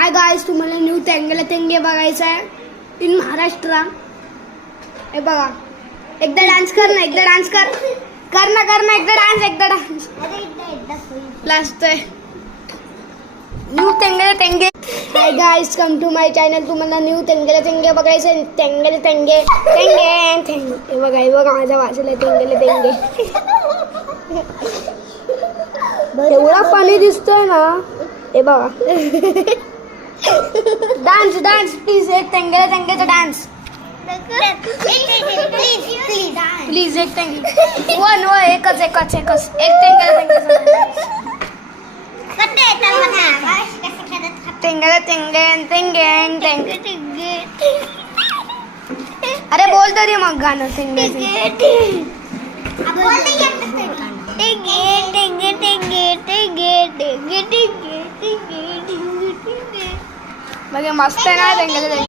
Hi guys, तुम्हाला न्यू तेंगेला तेंगे बघायचं आहे इन महाराष्ट्र. हे बघा, एकदा डान्स कर ना, एकदा डान्स कर ना एकदा डान्स लास्ट आहे न्यू तेंगेला तेंगे. Hi guys, come to my channel. तुम्हाला न्यू तेंगेला तेंगे बघायचं आहे. तेंगेला तेंगे तेंगे तेंगे. हे बघा माझा वाचला तेंगेला तेंगे. एवढा पाणी दिसतोय ना. हे बघा, डान्स प्लीज, एक तेंगेला तेंगेचा डान्स प्लीज. एक तेंगे वन एकच एक तेंगेला तेंगेला तेंगे. अरे बोल तरी मग गाणं तेंगे. मस्त आहे ना तेंगेला तेंगे.